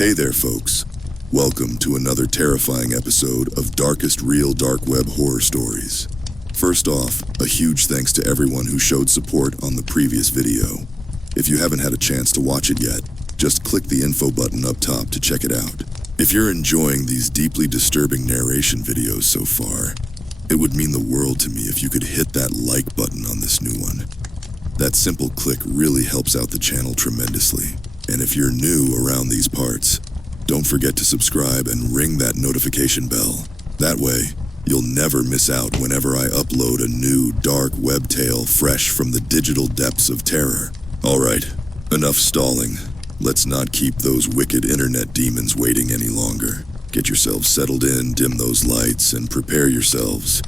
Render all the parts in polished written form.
Hey there, folks. Welcome to another terrifying episode of Darkest Real Dark Web Horror Stories. First off, a huge thanks to everyone who showed support on the previous video. If you haven't had a chance to watch it yet, just click the info button up top to check it out. If you're enjoying these deeply disturbing narration videos so far, it would mean the world to me if you could hit that like button on this new one. That simple click really helps out the channel tremendously. And if you're new around these parts, don't forget to subscribe and ring that notification bell. That way, you'll never miss out whenever I upload a new dark web tale fresh from the digital depths of terror. Alright, enough stalling. Let's not keep those wicked internet demons waiting any longer. Get yourselves settled in, dim those lights, and prepare yourselves.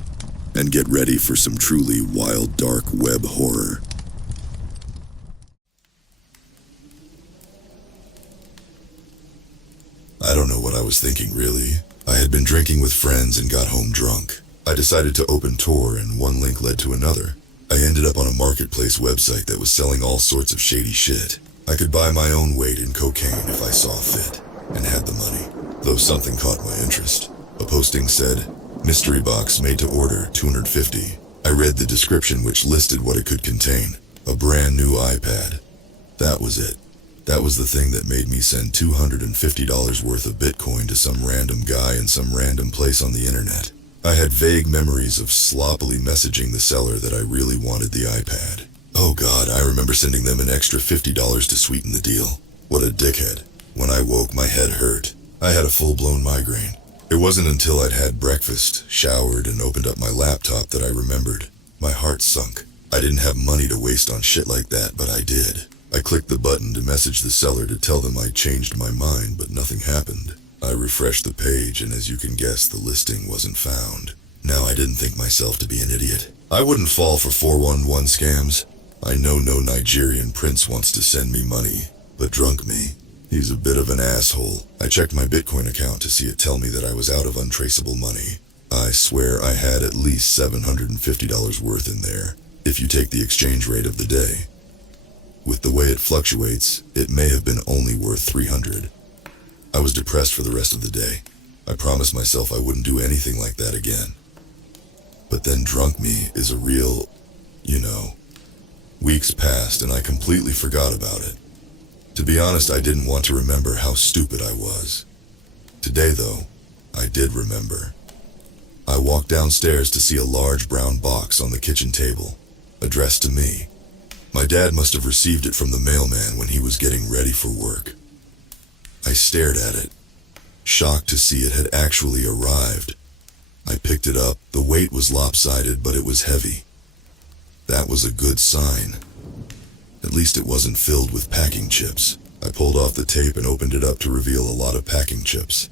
And get ready for some truly wild dark web horror. I don't know what I was thinking, really. I had been drinking with friends and got home drunk. I decided to open Tor, and one link led to another. I ended up on a marketplace website that was selling all sorts of shady shit. I could buy my own weight in cocaine if I saw fit, and had the money. Though something caught my interest. A posting said, "Mystery box made to order, $250. I read the description, which listed what it could contain. A brand new iPad. That was it. That was the thing that made me send $250 worth of Bitcoin to some random guy in some random place on the internet. I had vague memories of sloppily messaging the seller that I really wanted the iPad. Oh God, I remember sending them an extra $50 to sweeten the deal. What a dickhead. When I woke, my head hurt. I had a full-blown migraine. It wasn't until I'd had breakfast, showered, and opened up my laptop that I remembered. My heart sunk. I didn't have money to waste on shit like that, but I did. I clicked the button to message the seller to tell them I'd changed my mind, but nothing happened. I refreshed the page, and as you can guess, the listing wasn't found. Now, I didn't think myself to be an idiot. I wouldn't fall for 411 scams. I know no Nigerian prince wants to send me money, but drunk me. He's a bit of an asshole. I checked my Bitcoin account to see it tell me that I was out of untraceable money. I swear I had at least $750 worth in there, if you take the exchange rate of the day. With the way it fluctuates, it may have been only worth $300. I was depressed for the rest of the day. I promised myself I wouldn't do anything like that again. But then drunk me is a real, Weeks passed and I completely forgot about it. To be honest, I didn't want to remember how stupid I was. Today, though, I did remember. I walked downstairs to see a large brown box on the kitchen table, addressed to me. My dad must have received it from the mailman when he was getting ready for work. I stared at it, shocked to see it had actually arrived. I picked it up. The weight was lopsided, but it was heavy. That was a good sign. At least it wasn't filled with packing chips. I pulled off the tape and opened it up to reveal a lot of packing chips.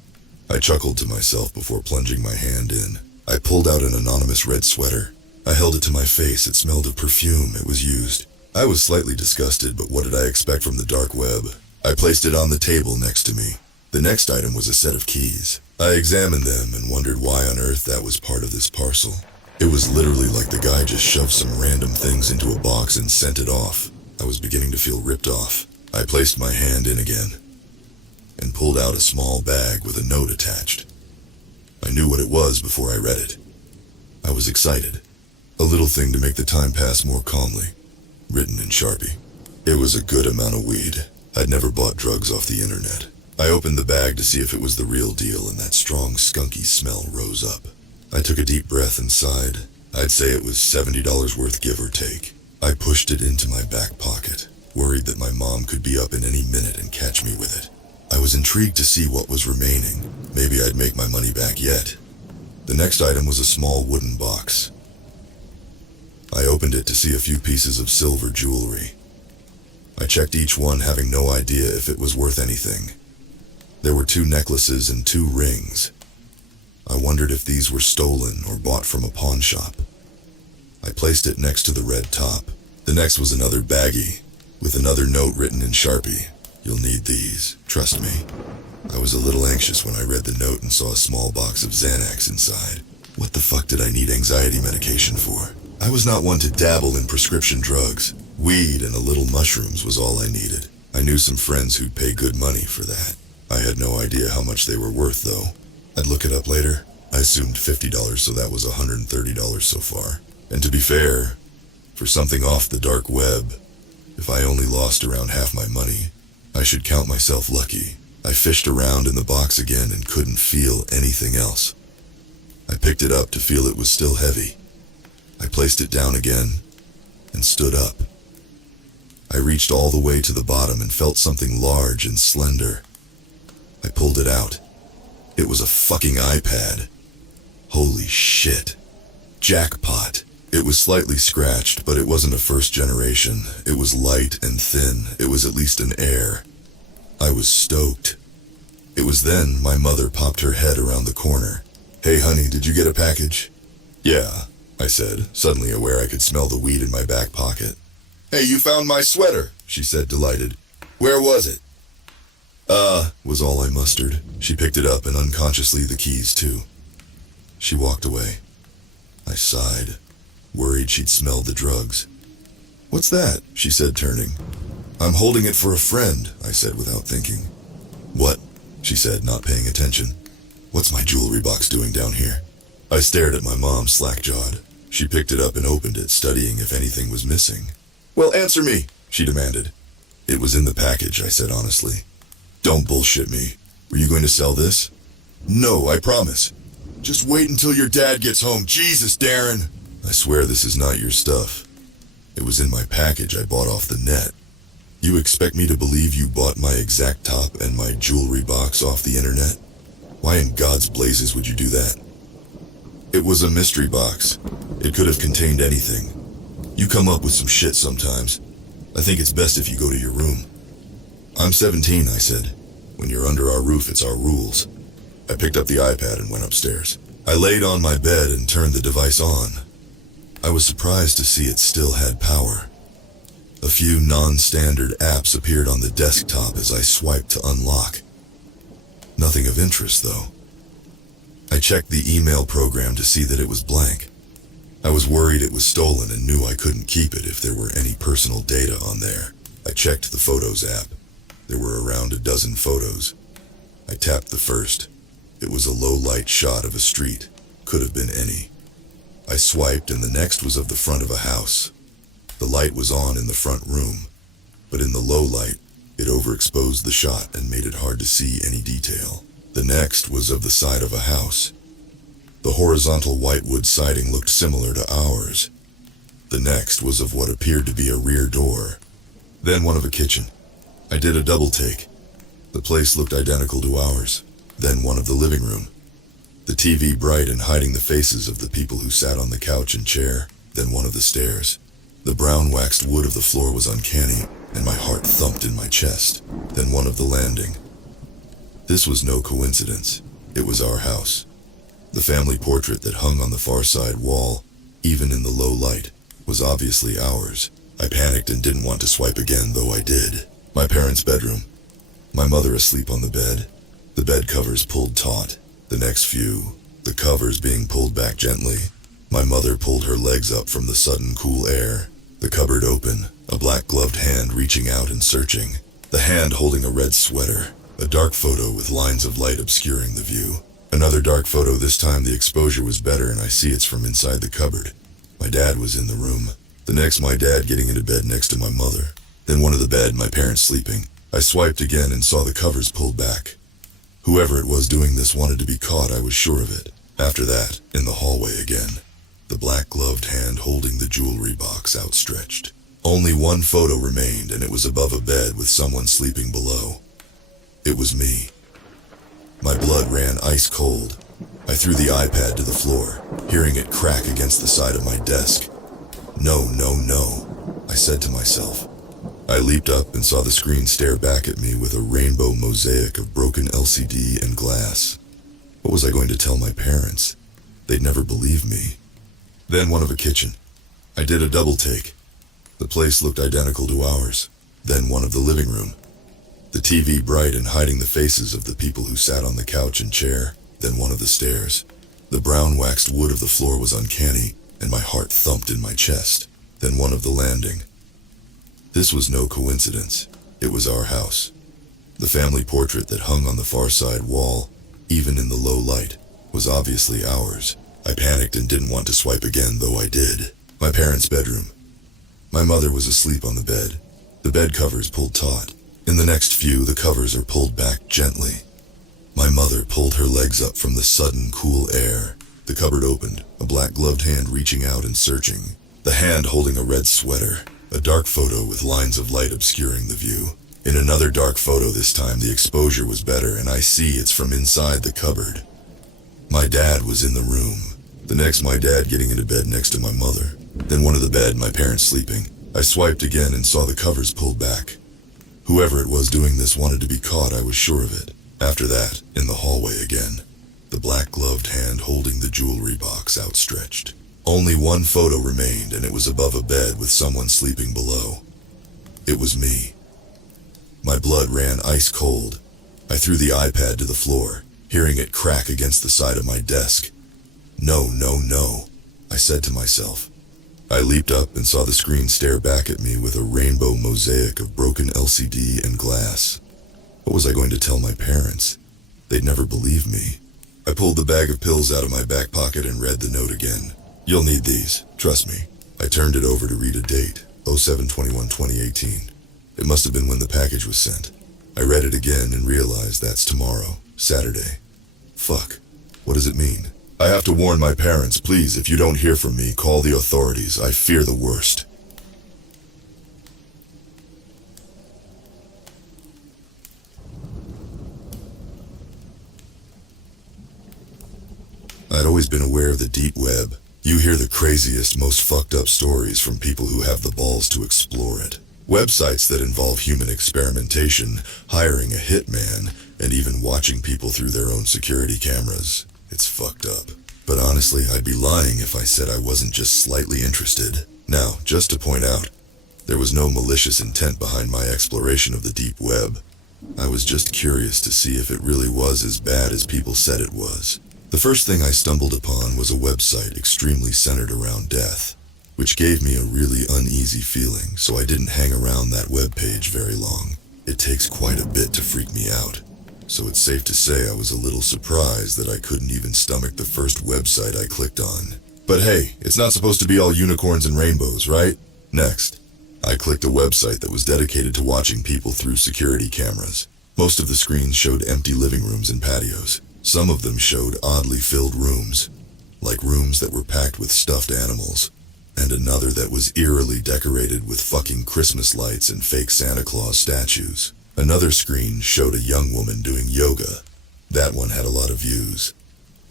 I chuckled to myself before plunging my hand in. I pulled out an anonymous red sweater. I held it to my face. It smelled of perfume. It was used. I was slightly disgusted, but what did I expect from the dark web? I placed it on the table next to me. The next item was a set of keys. I examined them and wondered why on earth that was part of this parcel. It was literally like the guy just shoved some random things into a box and sent it off. I was beginning to feel ripped off. I placed my hand in again and pulled out a small bag with a note attached. I knew what it was before I read it. I was excited. A little thing to make the time pass more calmly. Written in Sharpie. It was a good amount of weed. I'd never bought drugs off the internet. I opened the bag to see if it was the real deal, and that strong, skunky smell rose up. I took a deep breath and sighed. I'd say it was $70 worth, give or take. I pushed it into my back pocket, worried that my mom could be up in any minute and catch me with it. I was intrigued to see what was remaining. Maybe I'd make my money back yet. The next item was a small wooden box. I opened it to see a few pieces of silver jewelry. I checked each one, having no idea if it was worth anything. There were 2 necklaces and 2 rings. I wondered if these were stolen or bought from a pawn shop. I placed it next to the red top. The next was another baggie, with another note written in Sharpie. You'll need these, trust me. I was a little anxious when I read the note and saw a small box of Xanax inside. What the fuck did I need anxiety medication for? I was not one to dabble in prescription drugs. Weed and a little mushrooms was all I needed. I knew some friends who'd pay good money for that. I had no idea how much they were worth, though. I'd look it up later. I assumed $50, so that was $130 so far. And to be fair, for something off the dark web, if I only lost around half my money, I should count myself lucky. I fished around in the box again and couldn't feel anything else. I picked it up to feel it was still heavy. I placed it down again and stood up. I reached all the way to the bottom and felt something large and slender. I pulled it out. It was a fucking iPad. Holy shit. Jackpot. It was slightly scratched, but it wasn't a first generation. It was light and thin. It was at least an Air. I was stoked. It was then my mother popped her head around the corner. "Hey honey, did you get a package?" "Yeah," I said, suddenly aware I could smell the weed in my back pocket. "Hey, you found my sweater," she said, delighted. "Where was it?" Was all I mustered. She picked it up and unconsciously the keys too. She walked away. I sighed, worried she'd smelled the drugs. "What's that?" she said, turning. "I'm holding it for a friend," I said without thinking. "What?" she said, not paying attention. "What's my jewelry box doing down here?" I stared at my mom, slack-jawed. She picked it up and opened it, studying if anything was missing. "Well, answer me," she demanded. "It was in the package," I said honestly. "Don't bullshit me. Were you going to sell this?" "No, I promise." "Just wait until your dad gets home. Jesus, Darren." "I swear this is not your stuff. It was in my package I bought off the net. You expect me to believe you bought my exact top and my jewelry box off the internet? Why in God's blazes would you do that?" "It was a mystery box. It could have contained anything. You come up with some shit sometimes. I think it's best if you go to your room." "I'm 17, I said. "When you're under our roof, it's our rules." I picked up the iPad and went upstairs. I laid on my bed and turned the device on. I was surprised to see it still had power. A few non-standard apps appeared on the desktop as I swiped to unlock. Nothing of interest, though. I checked the email program to see that it was blank. I was worried it was stolen and knew I couldn't keep it if there were any personal data on there. I checked the Photos app. There were around a dozen photos. I tapped the first. It was a low-light shot of a street. Could have been any. I swiped and the next was of the front of a house. The light was on in the front room, but in the low light, it overexposed the shot and made it hard to see any detail. The next was of the side of a house. The horizontal white wood siding looked similar to ours. The next was of what appeared to be a rear door. Then one of a kitchen. I did a double take. The place looked identical to ours. Then one of the living room. The TV bright and hiding the faces of the people who sat on the couch and chair. Then one of the stairs. The brown waxed wood of the floor was uncanny, and my heart thumped in my chest. Then one of the landing. This was no coincidence. It was our house. The family portrait that hung on the far side wall, even in the low light, was obviously ours. I panicked and didn't want to swipe again, though I did. My parents' bedroom. My mother asleep on the bed. The bed covers pulled taut. The next few, the covers being pulled back gently. My mother pulled her legs up from the sudden cool air. The cupboard open, a black-gloved hand reaching out and searching. The hand holding a red sweater. A dark photo with lines of light obscuring the view. Another dark photo, this time the exposure was better and I see it's from inside the cupboard. My dad was in the room. The next, my dad getting into bed next to my mother. Then one of the bed, my parents sleeping. I swiped again and saw the covers pulled back. Whoever it was doing this wanted to be caught, I was sure of it. After that, in the hallway again. The black-gloved hand holding the jewelry box outstretched. Only one photo remained and it was above a bed with someone sleeping below. It was me. My blood ran ice cold. I threw the iPad to the floor, hearing it crack against the side of my desk. "No, no, no," I said to myself. I leaped up and saw the screen stare back at me with a rainbow mosaic of broken LCD and glass. What was I going to tell my parents? They'd never believe me. Then one of a kitchen. I did a double take. The place looked identical to ours. Then one of the living room. The TV bright and hiding the faces of the people who sat on the couch and chair. Then one of the stairs. The brown waxed wood of the floor was uncanny, and my heart thumped in my chest. Then one of the landing. This was no coincidence. It was our house. The family portrait that hung on the far side wall, even in the low light, was obviously ours. I panicked and didn't want to swipe again, though I did. My parents' bedroom. My mother was asleep on the bed. The bed covers pulled taut. In the next few, the covers are pulled back gently. My mother pulled her legs up from the sudden cool air. The cupboard opened, a black gloved hand reaching out and searching. The hand holding a red sweater. A dark photo with lines of light obscuring the view. In another dark photo this time, the exposure was better, and I see it's from inside the cupboard. My dad was in the room. The next, my dad getting into bed next to my mother. Then one of the bed, my parents sleeping. I swiped again and saw the covers pulled back. Whoever it was doing this wanted to be caught, I was sure of it. After that, in the hallway again. The black gloved hand holding the jewelry box outstretched. Only one photo remained, and it was above a bed with someone sleeping below. It was me. My blood ran ice cold. I threw the iPad to the floor, hearing it crack against the side of my desk. No, no, no, I said to myself. I leaped up and saw the screen stare back at me with a rainbow mosaic of broken LCD and glass. What was I going to tell my parents? They'd never believe me. I pulled the bag of pills out of my back pocket and read the note again. You'll need these, trust me. I turned it over to read a date, 07/21/2018. It must have been when the package was sent. I read it again and realized that's tomorrow, Saturday. Fuck. What does it mean? I have to warn my parents, please, if you don't hear from me, call the authorities. I fear the worst. I'd always been aware of the deep web. You hear the craziest, most fucked up stories from people who have the balls to explore it. Websites that involve human experimentation, hiring a hitman, and even watching people through their own security cameras. It's fucked up. But honestly, I'd be lying if I said I wasn't just slightly interested. Now, just to point out, there was no malicious intent behind my exploration of the deep web. I was just curious to see if it really was as bad as people said it was. The first thing I stumbled upon was a website extremely centered around death, which gave me a really uneasy feeling, so I didn't hang around that web page very long. It takes quite a bit to freak me out, so it's safe to say I was a little surprised that I couldn't even stomach the first website I clicked on. But hey, it's not supposed to be all unicorns and rainbows, right? Next, I clicked a website that was dedicated to watching people through security cameras. Most of the screens showed empty living rooms and patios. Some of them showed oddly filled rooms, like rooms that were packed with stuffed animals, and another that was eerily decorated with fucking Christmas lights and fake Santa Claus statues. Another screen showed a young woman doing yoga. That one had a lot of views.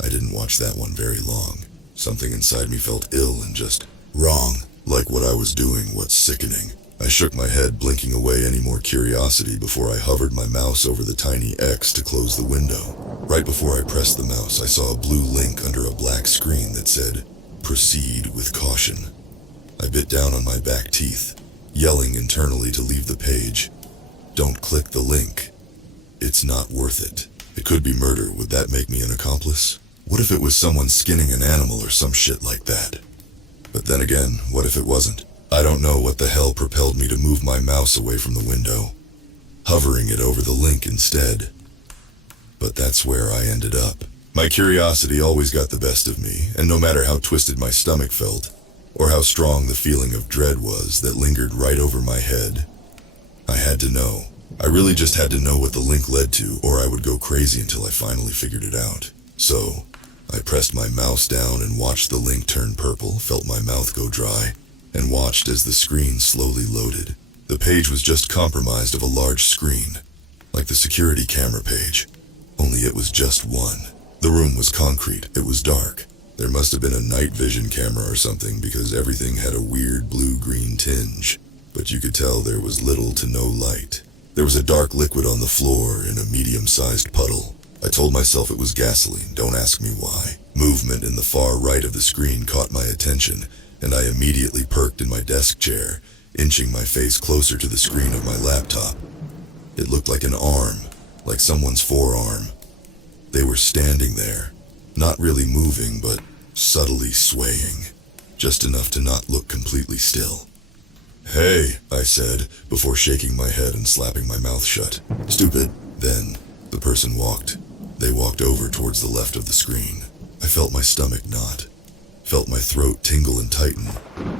I didn't watch that one very long. Something inside me felt ill and just wrong, like what I was doing was sickening. I shook my head, blinking away any more curiosity before I hovered my mouse over the tiny X to close the window. Right before I pressed the mouse, I saw a blue link under a black screen that said, "Proceed with caution." I bit down on my back teeth, yelling internally to leave the page. Don't click the link. It's not worth it. It could be murder. Would that make me an accomplice? What if it was someone skinning an animal or some shit like that? But then again, what if it wasn't? I don't know what the hell propelled me to move my mouse away from the window, hovering it over the link instead. But that's where I ended up. My curiosity always got the best of me, and no matter how twisted my stomach felt, or how strong the feeling of dread was that lingered right over my head, I had to know. I really just had to know what the link led to, or I would go crazy until I finally figured it out. So, I pressed my mouse down and watched the link turn purple, felt my mouth go dry, and watched as the screen slowly loaded. The page was just comprised of a large screen, like the security camera page, only it was just one. The room was concrete, it was dark. There must have been a night vision camera or something because everything had a weird blue-green tinge, but you could tell there was little to no light. There was a dark liquid on the floor in a medium-sized puddle. I told myself it was gasoline, don't ask me why. Movement in the far right of the screen caught my attention, and I immediately perked in my desk chair, inching my face closer to the screen of my laptop. It looked like an arm, like someone's forearm. They were standing there, not really moving, but subtly swaying, just enough to not look completely still. "Hey," I said, before shaking my head and slapping my mouth shut. "Stupid." Then, the person walked. They walked over towards the left of the screen. I felt my stomach knot. Felt my throat tingle and tighten,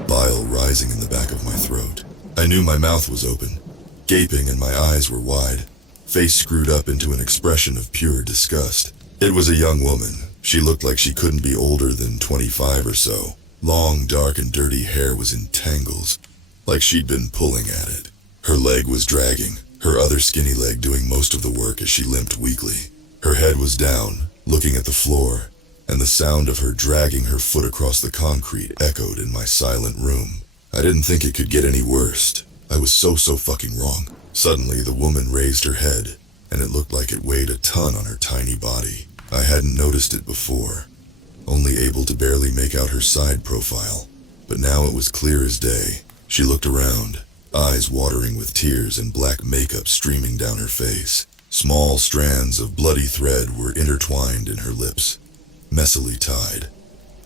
bile rising in the back of my throat. I knew my mouth was open, gaping, and my eyes were wide, face screwed up into an expression of pure disgust. It was a young woman. She looked like she couldn't be older than 25 or so. Long, dark, and dirty hair was in tangles, like she'd been pulling at it. Her leg was dragging, her other skinny leg doing most of the work as she limped weakly. Her head was down, looking at the floor, and the sound of her dragging her foot across the concrete echoed in my silent room. I didn't think it could get any worse. I was so fucking wrong. Suddenly, the woman raised her head, and it looked like it weighed a ton on her tiny body. I hadn't noticed it before, only able to barely make out her side profile. But now it was clear as day. She looked around, eyes watering with tears and black makeup streaming down her face. Small strands of bloody thread were intertwined in her lips, messily tied,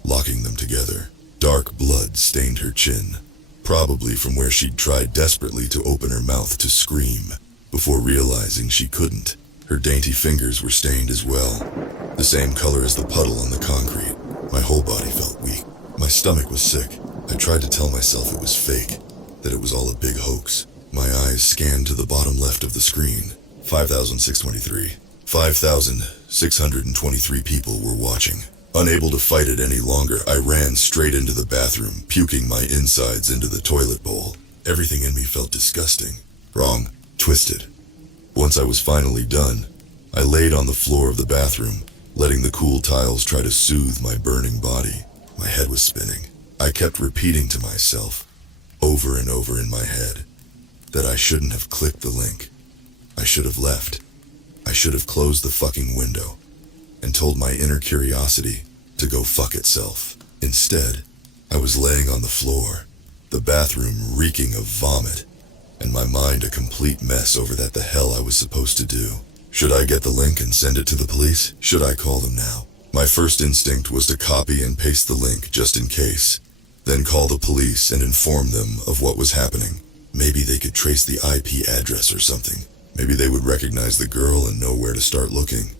locking them together. Dark blood stained her chin, probably from where she'd tried desperately to open her mouth to scream, before realizing she couldn't. Her dainty fingers were stained as well, the same color as the puddle on the concrete. My whole body felt weak. My stomach was sick. I tried to tell myself it was fake, that it was all a big hoax. My eyes scanned to the bottom left of the screen. 5,623. 5,623 people were watching. Unable to fight it any longer, I ran straight into the bathroom, puking my insides into the toilet bowl. Everything in me felt disgusting, wrong, twisted. Once I was finally done, I laid on the floor of the bathroom, letting the cool tiles try to soothe my burning body. My head was spinning. I kept repeating to myself, over and over in my head, that I shouldn't have clicked the link. I should have left. I should have closed the fucking window and told my inner curiosity to go fuck itself. Instead, I was laying on the floor, the bathroom reeking of vomit, and my mind a complete mess over that the hell I was supposed to do. Should I get the link and send it to the police? Should I call them now? My first instinct was to copy and paste the link just in case, then call the police and inform them of what was happening. Maybe they could trace the IP address or something. Maybe they would recognize the girl and know where to start looking.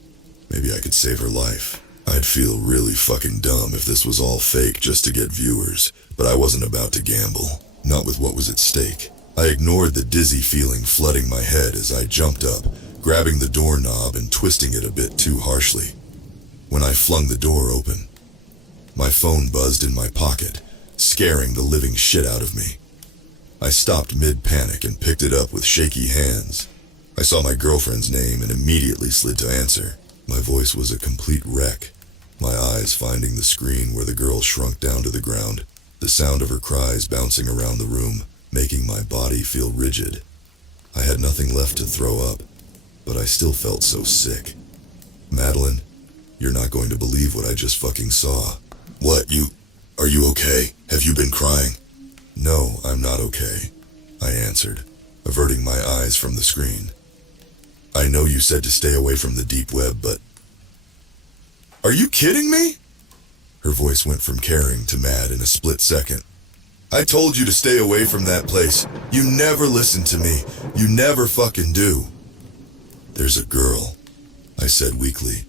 Maybe I could save her life. I'd feel really fucking dumb if this was all fake just to get viewers, but I wasn't about to gamble, not with what was at stake. I ignored the dizzy feeling flooding my head as I jumped up, grabbing the doorknob and twisting it a bit too harshly. When I flung the door open, my phone buzzed in my pocket, scaring the living shit out of me. I stopped mid-panic and picked it up with shaky hands. I saw my girlfriend's name and immediately slid to answer. My voice was a complete wreck, my eyes finding the screen where the girl shrunk down to the ground, the sound of her cries bouncing around the room, making my body feel rigid. I had nothing left to throw up, but I still felt so sick. "Madeline, you're not going to believe what I just fucking saw." "What, are you okay? Have you been crying?" "No, I'm not okay," I answered, averting my eyes from the screen. "I know you said to stay away from the deep web, but..." "Are you kidding me?" Her voice went from caring to mad in a split second. "I told you to stay away from that place. You never listen to me. You never fucking do." "There's a girl," I said weakly.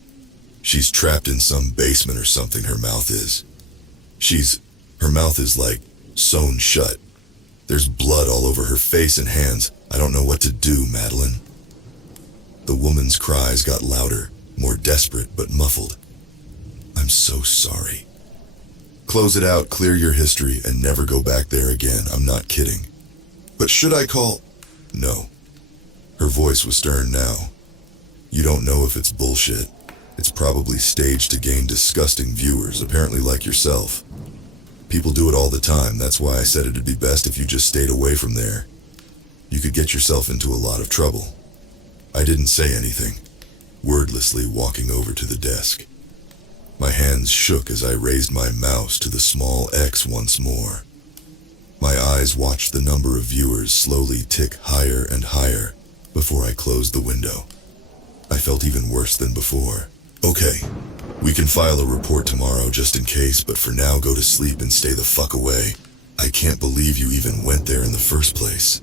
"She's trapped in some basement or something, her mouth is. Her mouth is like sewn shut. There's blood all over her face and hands. I don't know what to do, Madeline." The woman's cries got louder, more desperate but muffled. "I'm so sorry. Close it out, clear your history, and never go back there again. I'm not kidding. But should I call..." "No." Her voice was stern now. "You don't know if it's bullshit. It's probably staged to gain disgusting viewers, apparently like yourself. People do it all the time. That's why I said it'd be best if you just stayed away from there. You could get yourself into a lot of trouble." I didn't say anything, wordlessly walking over to the desk. My hands shook as I raised my mouse to the small X once more. My eyes watched the number of viewers slowly tick higher and higher before I closed the window. I felt even worse than before. "Okay, we can file a report tomorrow just in case, but for now go to sleep and stay the fuck away." I can't believe you even went there in the first place.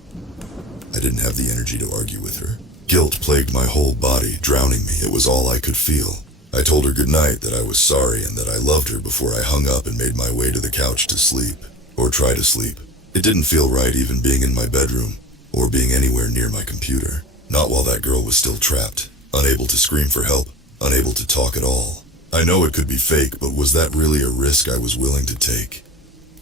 I didn't have the energy to argue with her. Guilt plagued my whole body, drowning me. It was all I could feel. I told her goodnight, that I was sorry and that I loved her before I hung up and made my way to the couch to sleep. Or try to sleep. It didn't feel right even being in my bedroom, or being anywhere near my computer. Not while that girl was still trapped, unable to scream for help, unable to talk at all. I know it could be fake, but was that really a risk I was willing to take?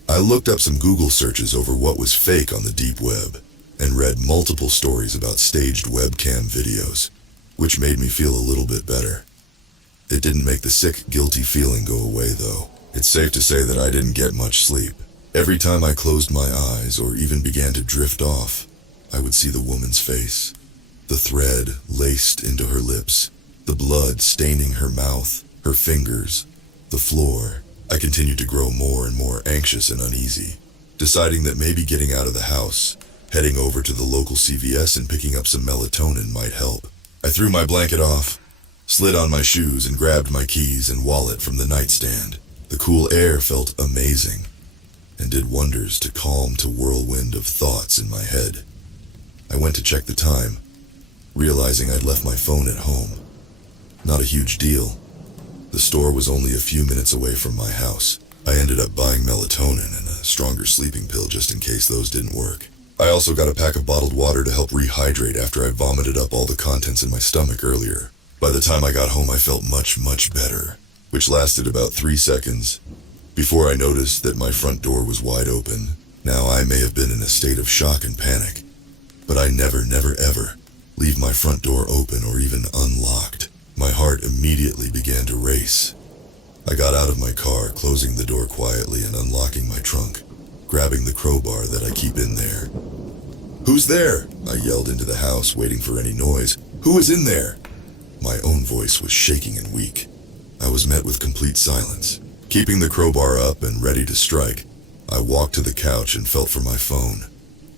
I looked up some Google searches over what was fake on the deep web, and read multiple stories about staged webcam videos, which made me feel a little bit better. It didn't make the sick, guilty feeling go away though. It's safe to say that I didn't get much sleep. Every time I closed my eyes or even began to drift off, I would see the woman's face. The thread laced into her lips, the blood staining her mouth, her fingers, the floor. I continued to grow more and more anxious and uneasy, deciding that maybe getting out of the house, heading over to the local CVS and picking up some melatonin might help. I threw my blanket off, slid on my shoes and grabbed my keys and wallet from the nightstand. The cool air felt amazing and did wonders to calm the whirlwind of thoughts in my head. I went to check the time, realizing I'd left my phone at home. Not a huge deal. The store was only a few minutes away from my house. I ended up buying melatonin and a stronger sleeping pill just in case those didn't work. I also got a pack of bottled water to help rehydrate after I vomited up all the contents in my stomach earlier. By the time I got home, I felt much better, which lasted about 3 seconds before I noticed that my front door was wide open. Now, I may have been in a state of shock and panic, but I never ever leave my front door open or even unlocked. My heart immediately began to race. I got out of my car, closing the door quietly and unlocking my trunk, grabbing the crowbar that I keep in there. "Who's there?" I yelled into the house, waiting for any noise. "Who is in there?" My own voice was shaking and weak. I was met with complete silence. Keeping the crowbar up and ready to strike, I walked to the couch and felt for my phone.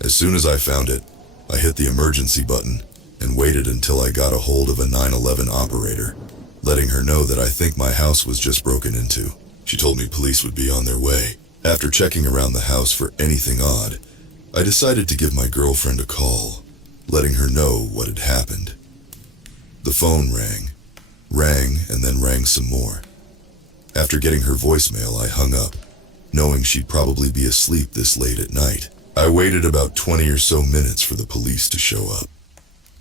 As soon as I found it, I hit the emergency button and waited until I got a hold of a 911 operator, letting her know that I think my house was just broken into. She told me police would be on their way. After checking around the house for anything odd, I decided to give my girlfriend a call, letting her know what had happened. The phone rang, and then rang some more. After getting her voicemail, I hung up, knowing she'd probably be asleep this late at night. I waited about 20 or so minutes for the police to show up,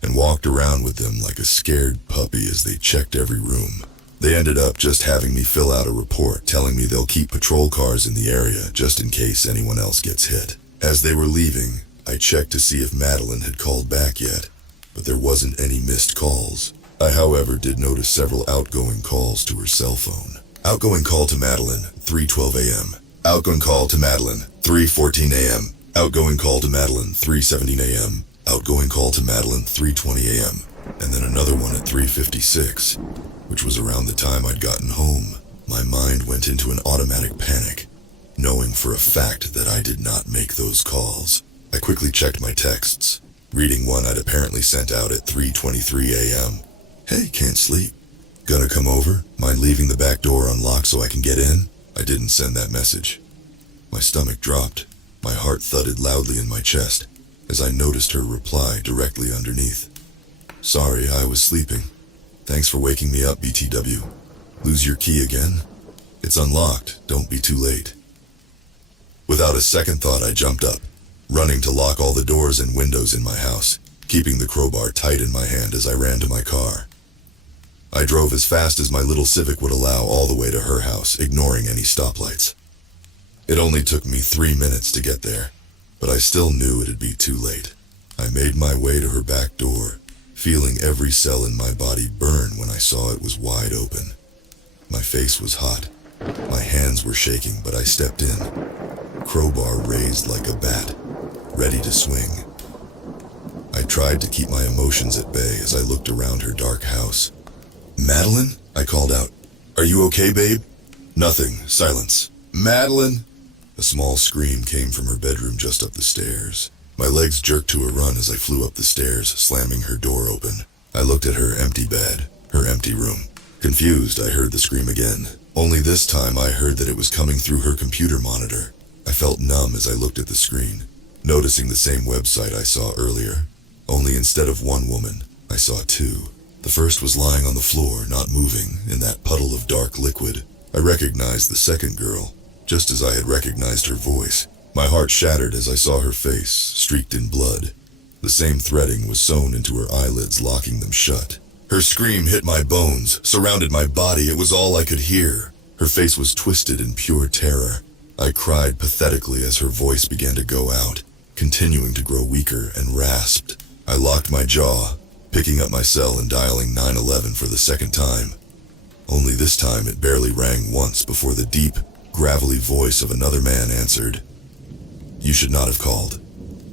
and walked around with them like a scared puppy as they checked every room. They ended up just having me fill out a report telling me they'll keep patrol cars in the area just in case anyone else gets hit. As they were leaving, I checked to see if Madeline had called back yet, but there wasn't any missed calls. I, however, did notice several outgoing calls to her cell phone. Outgoing call to Madeline, 3:12 a.m. Outgoing call to Madeline, 3:14 a.m. Outgoing call to Madeline, 3:17 a.m. Outgoing call to Madeline, 3:20 a.m. And then another one at 3:56, which was around the time I'd gotten home. My mind went into an automatic panic, knowing for a fact that I did not make those calls. I quickly checked my texts, reading one I'd apparently sent out at 3:23 a.m. "Hey, can't sleep. Gonna come over? Mind leaving the back door unlocked so I can get in?" I didn't send that message. My stomach dropped. My heart thudded loudly in my chest as I noticed her reply directly underneath. "Sorry, I was sleeping. Thanks for waking me up, BTW. Lose your key again? It's unlocked. Don't be too late." Without a second thought, I jumped up, running to lock all the doors and windows in my house, keeping the crowbar tight in my hand as I ran to my car. I drove as fast as my little Civic would allow all the way to her house, ignoring any stoplights. It only took me 3 minutes to get there, but I still knew it'd be too late. I made my way to her back door, feeling every cell in my body burn when I saw it was wide open. My face was hot. My hands were shaking, but I stepped in, crowbar raised like a bat, ready to swing. I tried to keep my emotions at bay as I looked around her dark house. "Madeline?" I called out. "Are you okay, babe?" Nothing. Silence. "Madeline?" A small scream came from her bedroom just up the stairs. My legs jerked to a run as I flew up the stairs, slamming her door open. I looked at her empty bed, her empty room. Confused, I heard the scream again. Only this time I heard that it was coming through her computer monitor. I felt numb as I looked at the screen, noticing the same website I saw earlier. Only instead of one woman, I saw two. The first was lying on the floor, not moving, in that puddle of dark liquid. I recognized the second girl, just as I had recognized her voice. My heart shattered as I saw her face, streaked in blood. The same threading was sewn into her eyelids, locking them shut. Her scream hit my bones, surrounded my body. It was all I could hear. Her face was twisted in pure terror. I cried pathetically as her voice began to go out, continuing to grow weaker, and rasped. I locked my jaw, picking up my cell and dialing 911 for the second time. Only this time it barely rang once before the deep, gravelly voice of another man answered. "You should not have called."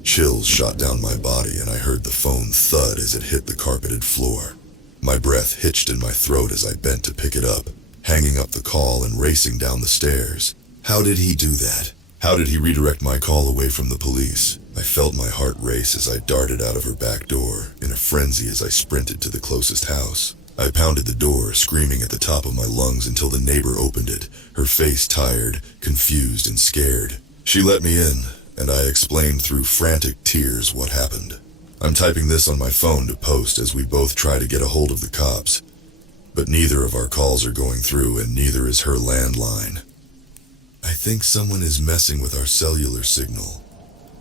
Chills shot down my body and I heard the phone thud as it hit the carpeted floor. My breath hitched in my throat as I bent to pick it up, hanging up the call and racing down the stairs. How did he do that? How did he redirect my call away from the police? I felt my heart race as I darted out of her back door, in a frenzy as I sprinted to the closest house. I pounded the door, screaming at the top of my lungs until the neighbor opened it, her face tired, confused, and scared. She let me in, and I explained through frantic tears what happened. I'm typing this on my phone to post as we both try to get a hold of the cops. But neither of our calls are going through, and neither is her landline. I think someone is messing with our cellular signal,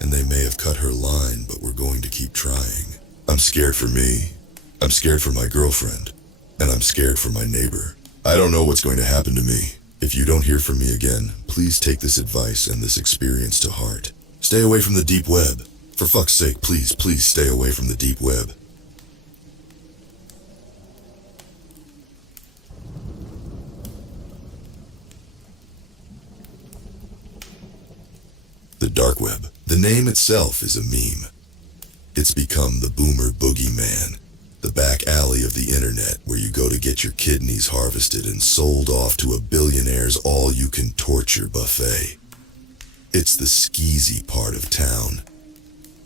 and they may have cut her line, but we're going to keep trying. I'm scared for me, I'm scared for my girlfriend, and I'm scared for my neighbor. I don't know what's going to happen to me. If you don't hear from me again, please take this advice and this experience to heart. Stay away from the deep web. For fuck's sake, please, please stay away from the deep web. The dark web. The name itself is a meme. It's become the boomer boogeyman, the back alley of the internet where you go to get your kidneys harvested and sold off to a billionaire's all-you-can-torture buffet. It's the skeezy part of town,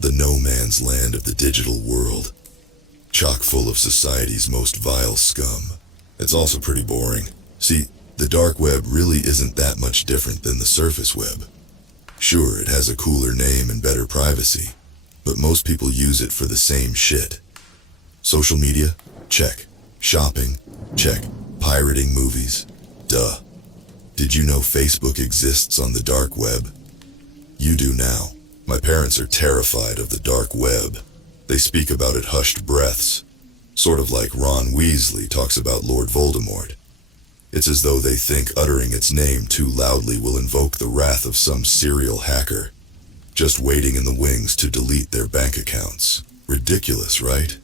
the no-man's land of the digital world, chock full of society's most vile scum. It's also pretty boring. See, the dark web really isn't that much different than the surface web. Sure, it has a cooler name and better privacy, but most people use it for the same shit. Social media? Check. Shopping? Check. Pirating movies? Duh. Did you know Facebook exists on the dark web? You do now. My parents are terrified of the dark web. They speak about it hushed breaths, sort of like Ron Weasley talks about Lord Voldemort. It's as though they think uttering its name too loudly will invoke the wrath of some serial hacker, just waiting in the wings to delete their bank accounts. Ridiculous, right?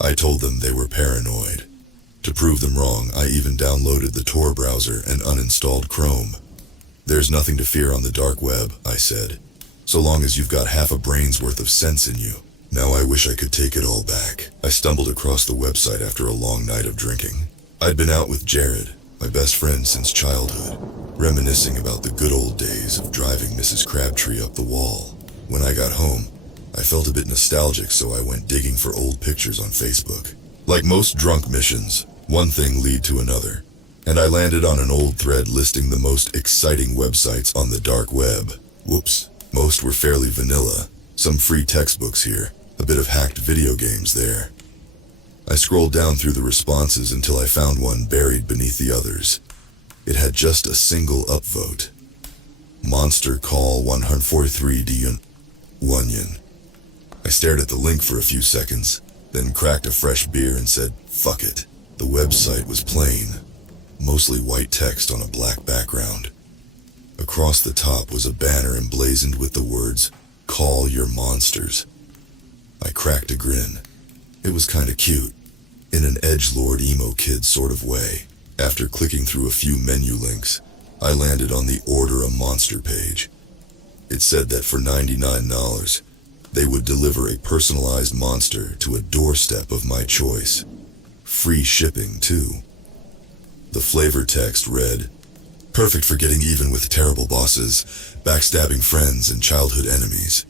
I told them they were paranoid. To prove them wrong, I even downloaded the Tor browser and uninstalled Chrome. There's nothing to fear on the dark web, I said, so long as you've got half a brain's worth of sense in you. Now I wish I could take it all back. I stumbled across the website after a long night of drinking. I'd been out with Jared, my best friend since childhood, reminiscing about the good old days of driving Mrs. Crabtree up the wall. When I got home, I felt a bit nostalgic, so I went digging for old pictures on Facebook. Like most drunk missions, one thing led to another, and I landed on an old thread listing the most exciting websites on the dark web. Whoops, most were fairly vanilla, some free textbooks here, a bit of hacked video games there. I scrolled down through the responses until I found one buried beneath the others. It had just a single upvote. Monster Call 143 Wunyan. I stared at the link for a few seconds, then cracked a fresh beer and said, fuck it. The website was plain, mostly white text on a black background. Across the top was a banner emblazoned with the words, "Call your monsters." I cracked a grin. It was kinda cute, in an edgelord emo kid sort of way. After clicking through a few menu links, I landed on the Order a Monster page. It said that for $99, they would deliver a personalized monster to a doorstep of my choice. Free shipping, too. The flavor text read, "Perfect for getting even with terrible bosses, backstabbing friends, and childhood enemies."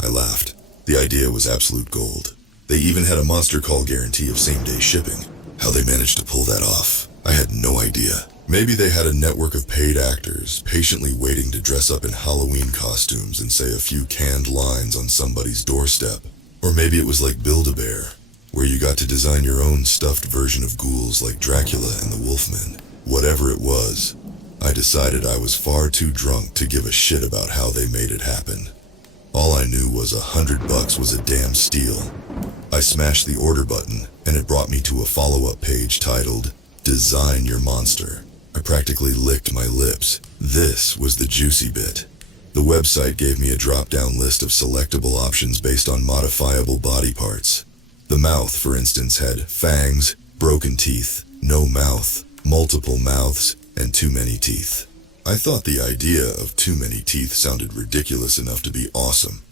I laughed. The idea was absolute gold. They even had a monster call guarantee of same-day shipping. How they managed to pull that off, I had no idea. Maybe they had a network of paid actors patiently waiting to dress up in Halloween costumes and say a few canned lines on somebody's doorstep. Or maybe it was like Build-A-Bear, where you got to design your own stuffed version of ghouls like Dracula and the Wolfman. Whatever it was, I decided I was far too drunk to give a shit about how they made it happen. All I knew was $100 was a damn steal. I smashed the order button, and it brought me to a follow-up page titled, Design Your Monster. I practically licked my lips. This was the juicy bit. The website gave me a drop-down list of selectable options based on modifiable body parts. The mouth, for instance, had fangs, broken teeth, no mouth, multiple mouths, and too many teeth. I thought the idea of too many teeth sounded ridiculous enough to be awesome.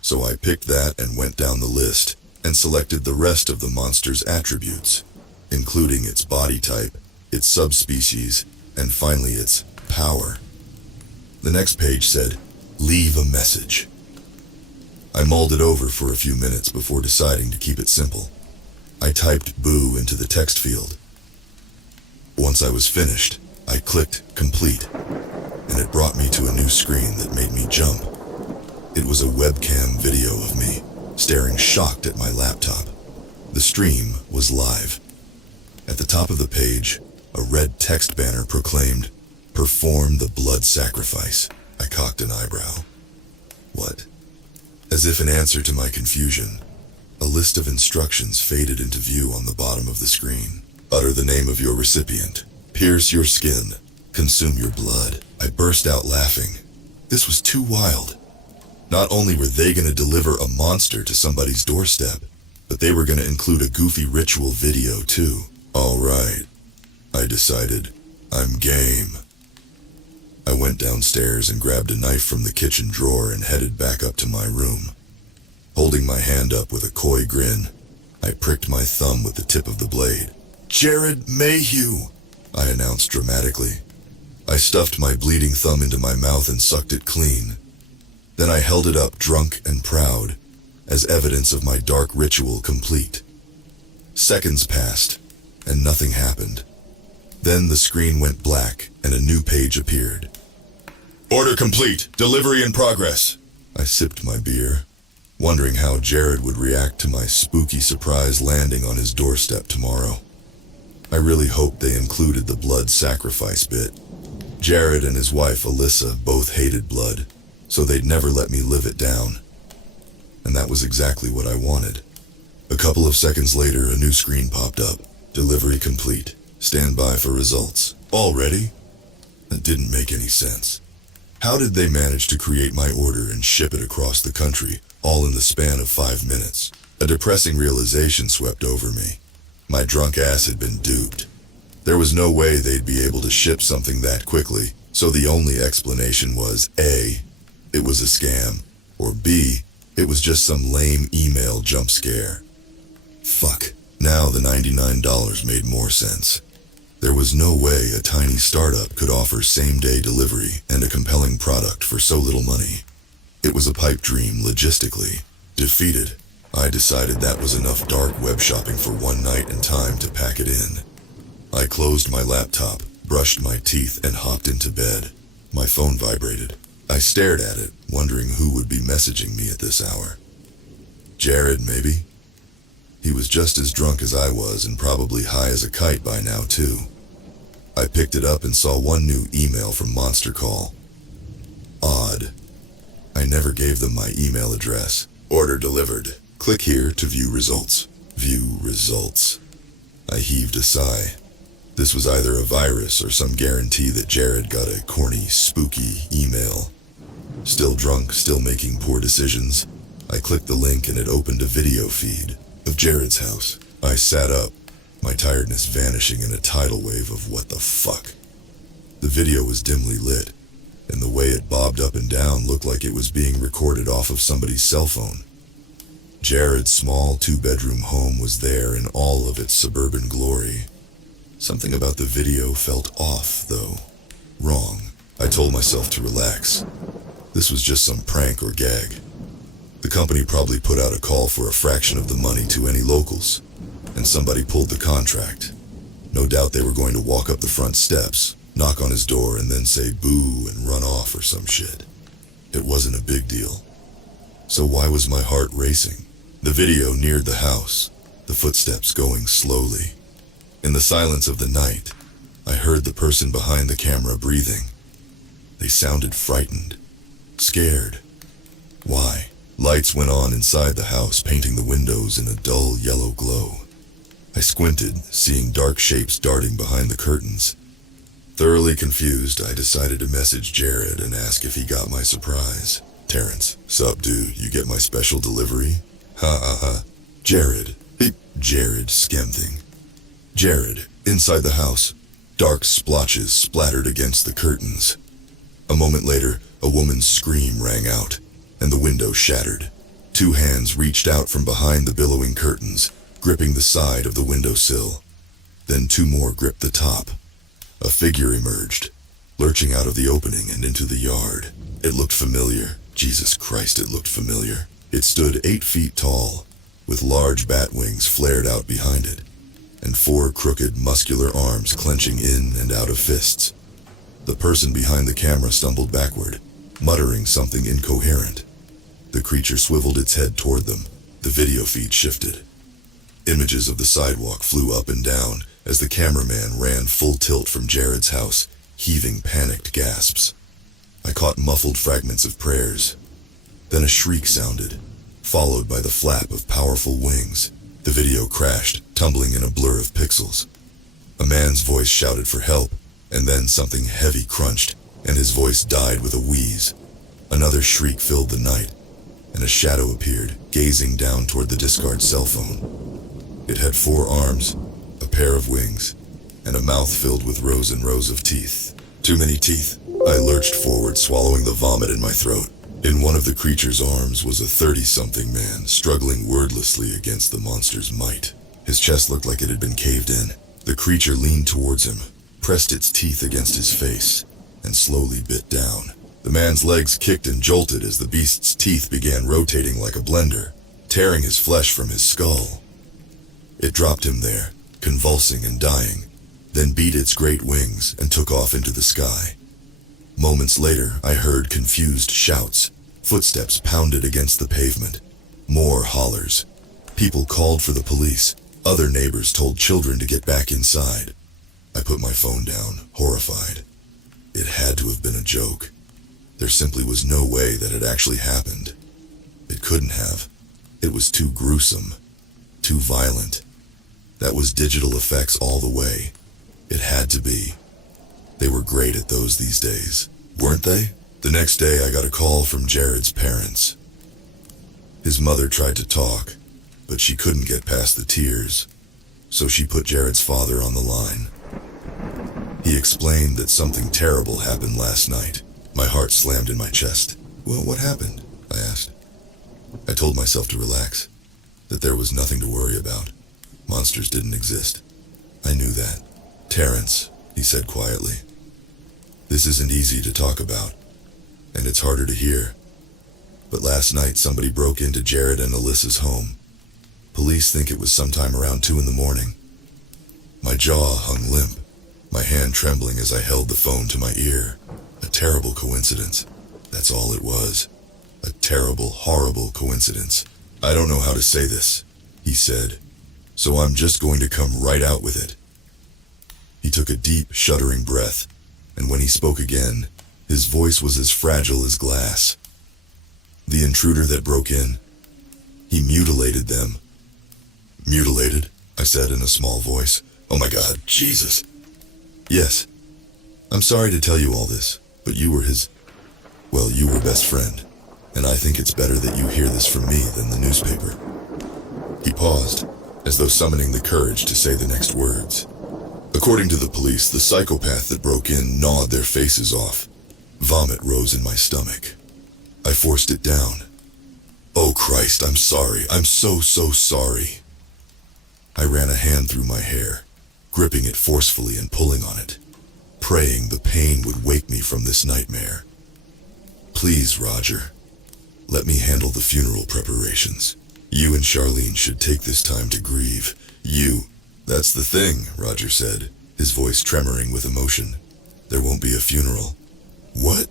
So I picked that and went down the list and selected the rest of the monster's attributes, including its body type, its subspecies, and finally its power. The next page said, Leave a message. I mulled it over for a few minutes before deciding to keep it simple. I typed boo into the text field. Once I was finished, I clicked complete, and it brought me to a new screen that made me jump. It was a webcam video of me, staring shocked at my laptop. The stream was live. At the top of the page, a red text banner proclaimed, Perform the blood sacrifice. I cocked an eyebrow. What? As if in answer to my confusion, a list of instructions faded into view on the bottom of the screen. Utter the name of your recipient. Pierce your skin. Consume your blood. I burst out laughing. This was too wild. Not only were they going to deliver a monster to somebody's doorstep, but they were going to include a goofy ritual video too. All right, I decided. I'm game. I went downstairs and grabbed a knife from the kitchen drawer and headed back up to my room. Holding my hand up with a coy grin, I pricked my thumb with the tip of the blade. Jared Mayhew, I announced dramatically. I stuffed my bleeding thumb into my mouth and sucked it clean. Then I held it up drunk and proud, as evidence of my dark ritual complete. Seconds passed, and nothing happened. Then the screen went black, and a new page appeared. Order complete. Delivery in progress. I sipped my beer, wondering how Jared would react to my spooky surprise landing on his doorstep tomorrow. I really hoped they included the blood sacrifice bit. Jared and his wife Alyssa both hated blood, so they'd never let me live it down. And that was exactly what I wanted. A couple of seconds later, a new screen popped up. Delivery complete. Stand by for results. Already? That didn't make any sense. How did they manage to create my order and ship it across the country, all in the span of 5 minutes? A depressing realization swept over me. My drunk ass had been duped. There was no way they'd be able to ship something that quickly, so the only explanation was A, it was a scam, or B, it was just some lame email jump scare. Fuck. Now the $99 made more sense. There was no way a tiny startup could offer same-day delivery and a compelling product for so little money. It was a pipe dream logistically. Defeated, I decided that was enough dark web shopping for one night and time to pack it in. I closed my laptop, brushed my teeth, and hopped into bed. My phone vibrated. I stared at it, wondering who would be messaging me at this hour. Jared, maybe? He was just as drunk as I was and probably high as a kite by now, too. I picked it up and saw one new email from Monster Call. Odd. I never gave them my email address. Order delivered. Click here to view results. View results. I heaved a sigh. This was either a virus or some guarantee that Jared got a corny, spooky email. Still drunk, still making poor decisions, I clicked the link and it opened a video feed of Jared's house. I sat up, my tiredness vanishing in a tidal wave of what the fuck. The video was dimly lit, and the way it bobbed up and down looked like it was being recorded off of somebody's cell phone. Jared's small 2-bedroom home was there in all of its suburban glory. Something about the video felt off, though. Wrong. I told myself to relax. This was just some prank or gag. The company probably put out a call for a fraction of the money to any locals, and somebody pulled the contract. No doubt they were going to walk up the front steps, knock on his door, and then say boo and run off or some shit. It wasn't a big deal. So why was my heart racing? The video neared the house, the footsteps going slowly. In the silence of the night, I heard the person behind the camera breathing. They sounded frightened, scared. Why? Lights went on inside the house, painting the windows in a dull yellow glow. I squinted, seeing dark shapes darting behind the curtains. Thoroughly confused, I decided to message Jared and ask if he got my surprise. Terrence, sup dude, you get my special delivery? Ha ha ha. Jared. Beep. Jared, Skemthing. Jared, inside the house. Dark splotches splattered against the curtains. A moment later, a woman's scream rang out, and the window shattered. 2 hands reached out from behind the billowing curtains, gripping the side of the windowsill. Then 2 more gripped the top. A figure emerged, lurching out of the opening and into the yard. It looked familiar. Jesus Christ, it looked familiar. It stood 8 feet tall, with large bat wings flared out behind it, and 4 crooked, muscular arms clenching in and out of fists. The person behind the camera stumbled backward, muttering something incoherent. The creature swiveled its head toward them. The video feed shifted. Images of the sidewalk flew up and down as the cameraman ran full tilt from Jared's house, heaving panicked gasps. I caught muffled fragments of prayers. Then a shriek sounded, followed by the flap of powerful wings. The video crashed, tumbling in a blur of pixels. A man's voice shouted for help, and then something heavy crunched, and his voice died with a wheeze. Another shriek filled the night, and a shadow appeared, gazing down toward the discard cell phone. It had 4 arms, a pair of wings, and a mouth filled with rows and rows of teeth. Too many teeth. I lurched forward, swallowing the vomit in my throat. In one of the creature's arms was a 30-something man, struggling wordlessly against the monster's might. His chest looked like it had been caved in. The creature leaned towards him, pressed its teeth against his face, and slowly bit down. The man's legs kicked and jolted as the beast's teeth began rotating like a blender, tearing his flesh from his skull. It dropped him there, convulsing and dying, then beat its great wings and took off into the sky. Moments later, I heard confused shouts. Footsteps pounded against the pavement. More hollers. People called for the police. Other neighbors told children to get back inside. I put my phone down, horrified. It had to have been a joke. There simply was no way that it actually happened. It couldn't have. It was too gruesome, too violent. That was digital effects all the way. It had to be. They were great at those these days, weren't they? The next day I got a call from Jared's parents. His mother tried to talk, but she couldn't get past the tears, so she put Jared's father on the line. He explained that something terrible happened last night. My heart slammed in my chest. Well, what happened? I asked. I told myself to relax, that there was nothing to worry about. Monsters didn't exist. I knew that. Terrence, he said quietly. This isn't easy to talk about, and it's harder to hear. But last night somebody broke into Jared and Alyssa's home. Police think it was sometime around 2 in the morning. My jaw hung limp, my hand trembling as I held the phone to my ear. A terrible coincidence. That's all it was. A terrible, horrible coincidence. I don't know how to say this, he said, so I'm just going to come right out with it. He took a deep, shuddering breath, and when he spoke again, his voice was as fragile as glass. The intruder that broke in, he mutilated them. Mutilated? I said in a small voice. Oh my God, Jesus. Yes. I'm sorry to tell you all this, but you were you were best friend, and I think it's better that you hear this from me than the newspaper. He paused, as though summoning the courage to say the next words. According to the police, the psychopath that broke in gnawed their faces off. Vomit rose in my stomach. I forced it down. Oh Christ, I'm sorry. I'm so sorry. I ran a hand through my hair, gripping it forcefully and pulling on it, praying the pain would wake me from this nightmare. Please, Roger, let me handle the funeral preparations. You and Charlene should take this time to grieve. That's the thing, Roger said, his voice tremoring with emotion. There won't be a funeral. What?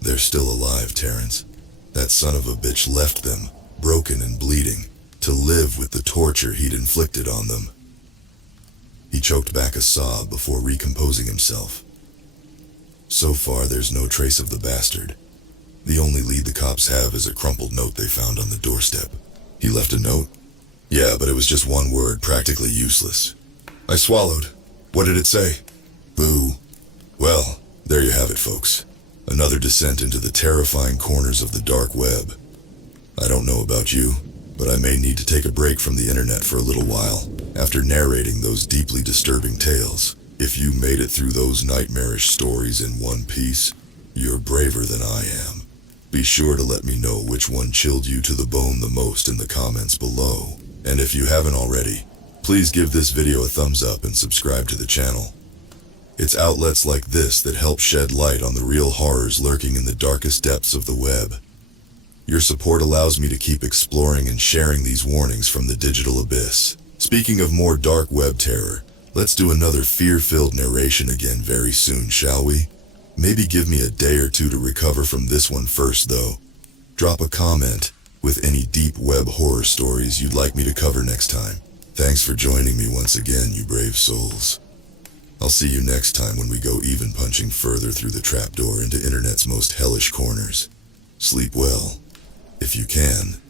They're still alive, Terrence. That son of a bitch left them, broken and bleeding, to live with the torture he'd inflicted on them. He choked back a sob before recomposing himself. So far, there's no trace of the bastard. The only lead the cops have is a crumpled note they found on the doorstep. He left a note? Yeah, but it was just one word, practically useless. I swallowed. What did it say? Boo. Well, there you have it, folks. Another descent into the terrifying corners of the dark web. I don't know about you, but I may need to take a break from the internet for a little while, after narrating those deeply disturbing tales. If you made it through those nightmarish stories in one piece, you're braver than I am. Be sure to let me know which one chilled you to the bone the most in the comments below. And if you haven't already, please give this video a thumbs up and subscribe to the channel. It's outlets like this that help shed light on the real horrors lurking in the darkest depths of the web. Your support allows me to keep exploring and sharing these warnings from the digital abyss. Speaking of more dark web terror, let's do another fear-filled narration again very soon, shall we? Maybe give me a day or two to recover from this one first, though. Drop a comment with any deep web horror stories you'd like me to cover next time. Thanks for joining me once again, you brave souls. I'll see you next time when we go even punching further through the trapdoor into internet's most hellish corners. Sleep well, if you can.